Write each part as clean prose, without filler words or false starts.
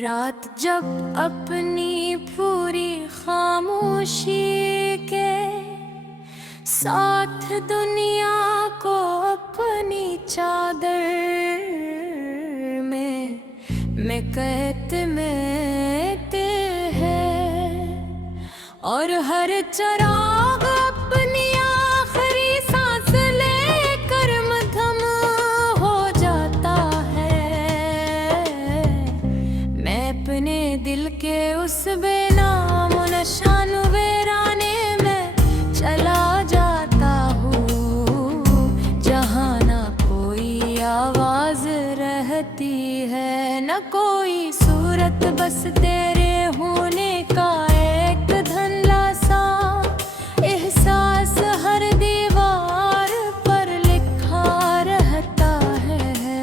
रात जब अपनी पूरी खामोशी के साथ दुनिया को अपनी चादर में कैद में है और हर चराग अपनी आखिरी सांस लेकर मध्यम हो जाता है। मैं अपने दिल के उस बेनाम निशान वीराने में चला जाता हूँ, जहाँ न कोई आवाज रहती है न कोई सूरत, बस तेरे होने का एक धुंधला सा एहसास हर दीवार पर लिखा रहता है।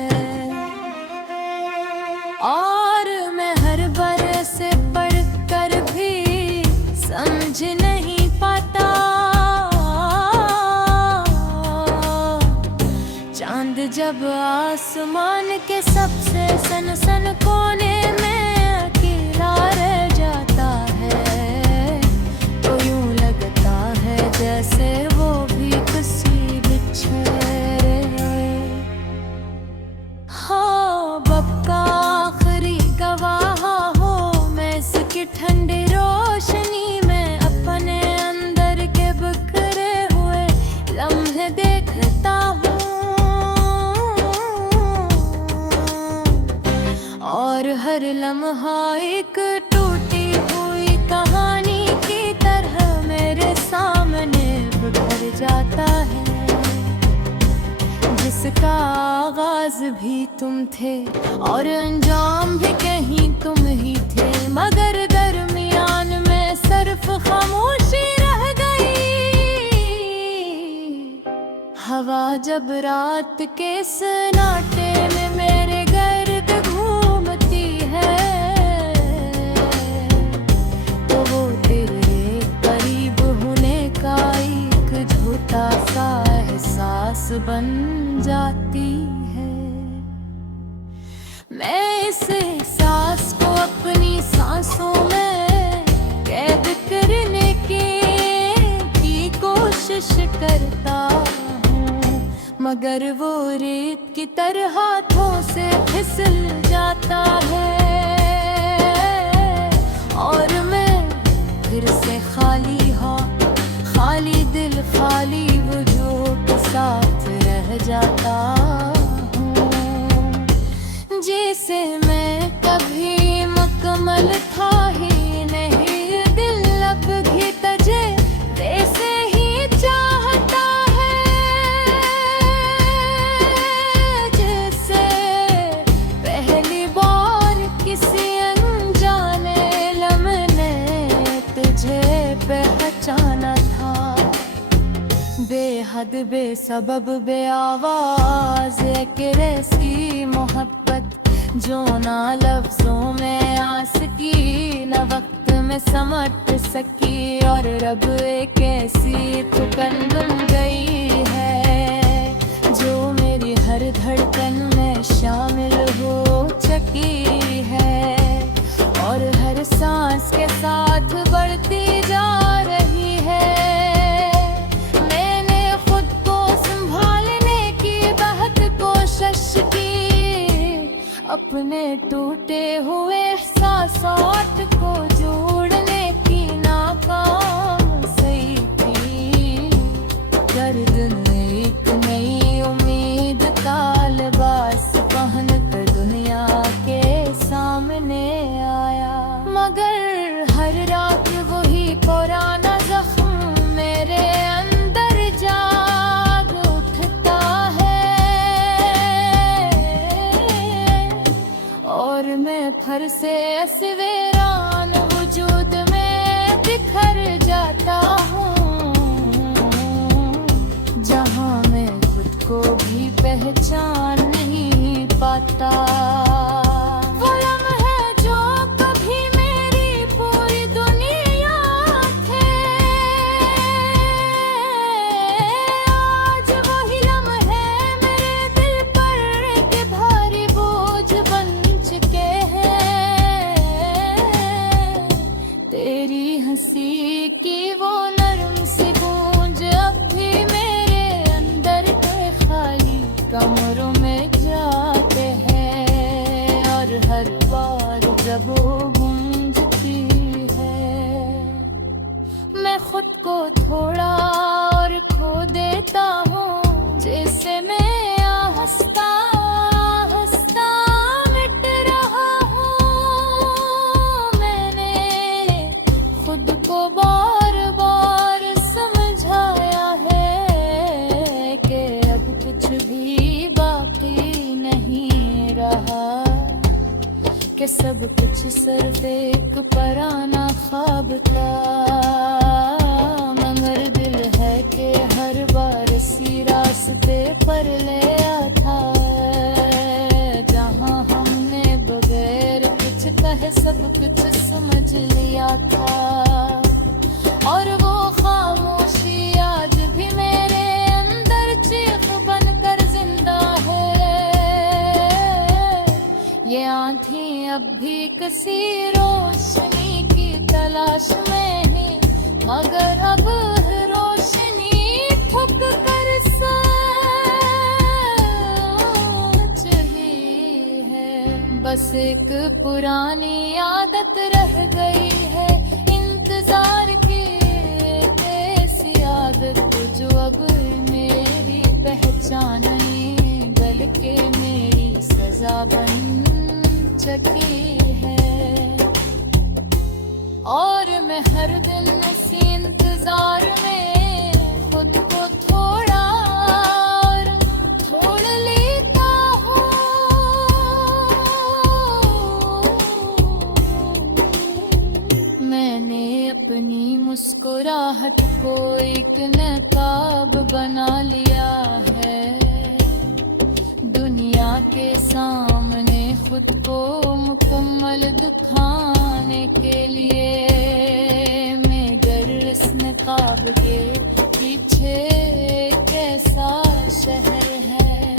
और मैं हर बरस पढ़ कर भी समझ नहीं पाता, चांद जब आसमान के सबसे सन कोने में अकेला रह जाता है, तो यूं लगता है जैसे वो भी किसी बिछड़े हो बब का आखिरी गवाह हो। मैं इसकी ठंडी रोशनी में अपने अंदर के बिखरे हुए लम्हे देखता हूँ, और हर लम्हा एक टूटी हुई कहानी की तरह मेरे सामने बिखर जाता है, जिसका आगाज भी तुम थे और अंजाम भी कहीं तुम ही थे, मगर दरमियान में सिर्फ खामोशी रह गई। हवा जब रात के सन्नाटे में मेरे गर्द घूमती है, तो वो तेरे करीब होने का एक झूठा सा एहसास बन जाती है। मैं इस एहसास को अपनी सांसों में कैद करने की कोशिश करता हूँ, मगर वो रेत की तरह हाथों से फिसल जाता है, और मैं फिर से खाली दिल खाली वजूद के साथ रह जाता हूँ, जैसे मैं कभी मुकम्मल था ही नहीं। दिल अब भी तुझे वैसे ही चाहता है, जैसे पहली बार किसी अनजाने लम्हे तुझे पहचाना था। बेहद बेसबब बेआवाज एक ऐसी मोहब्बत जो ना लफ्जों में आ सकी न वक्त में समट सकी, और रब एक ऐसी तुकन बन गई है जो मेरी हर धड़कन में शामिल हो चुकी है, और हर सांस के साथ बढ़ती जा रही है। मैंने खुद को संभालने की बहुत कोशिश की, अपने टूटे हुए एहसासात को जोड़ने की नाकाम सही थी। गर्दन एक नई उम्मीद का लिबास पहन कर दुनिया के सामने आया, मगर हर रात वही पुराना जख्म मेरे अंदर जाग उठता है, और मैं फिर से इस वीरान वजूद में बिखर जाता हूँ, जहाँ मैं खुद को भी पहचान नहीं पाता। वो लम्हे जो कभी मेरी पूरी दुनिया थे, आज वही लम्हे मेरे दिल पर एक भारी बोझ बन चुके हैं। बार जब वो गूंजती है। मैं खुद को थोड़ा और खो देता हूँ, जैसे मैं हंसता हंसता मिट रहा हूँ। मैंने खुद को बार बार समझाया है कि अब कुछ भी बाकी नहीं रहा, कि सब कुछ सिर्फ एक पुराना ख्वाब था। मगर दिल है कि हर बार इसी रास्ते पर ले आता है, जहाँ हमने बगैर कुछ कहे सब कुछ समझ लिया था। और वो खामोशी आज भी मेरे अंदर चीख बनकर जिंदा है। ये आँखें अब भी किसी रोशनी की तलाश में है, मगर अब रोशनी ठुक कर सच ही है। बस एक पुरानी आदत रह गई है, इंतजार की ऐसी आदत जो अब मेरी पहचान नहीं बल्कि मेरी सजा बन चुकी है। और मैं हर दिन इसी इंतजार में खुद को थोड़ा और छोड़ लेता हूँ। मैंने अपनी मुस्कुराहट को एक नकाब बना लिया है, दुनिया के सामने खुद को मुकम्मल दिखाने के लिए। मगर इस नकाब के पीछे कैसा शहर है,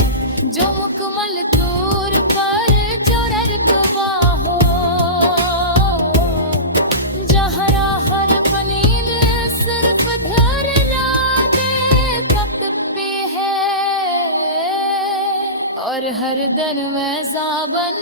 जो मुकम्मल तौर पर जुड़वा हो, जहाँ हर पनीर सिर्फ धरना दे कप पे है। और हर दिन मैं ज़ाबन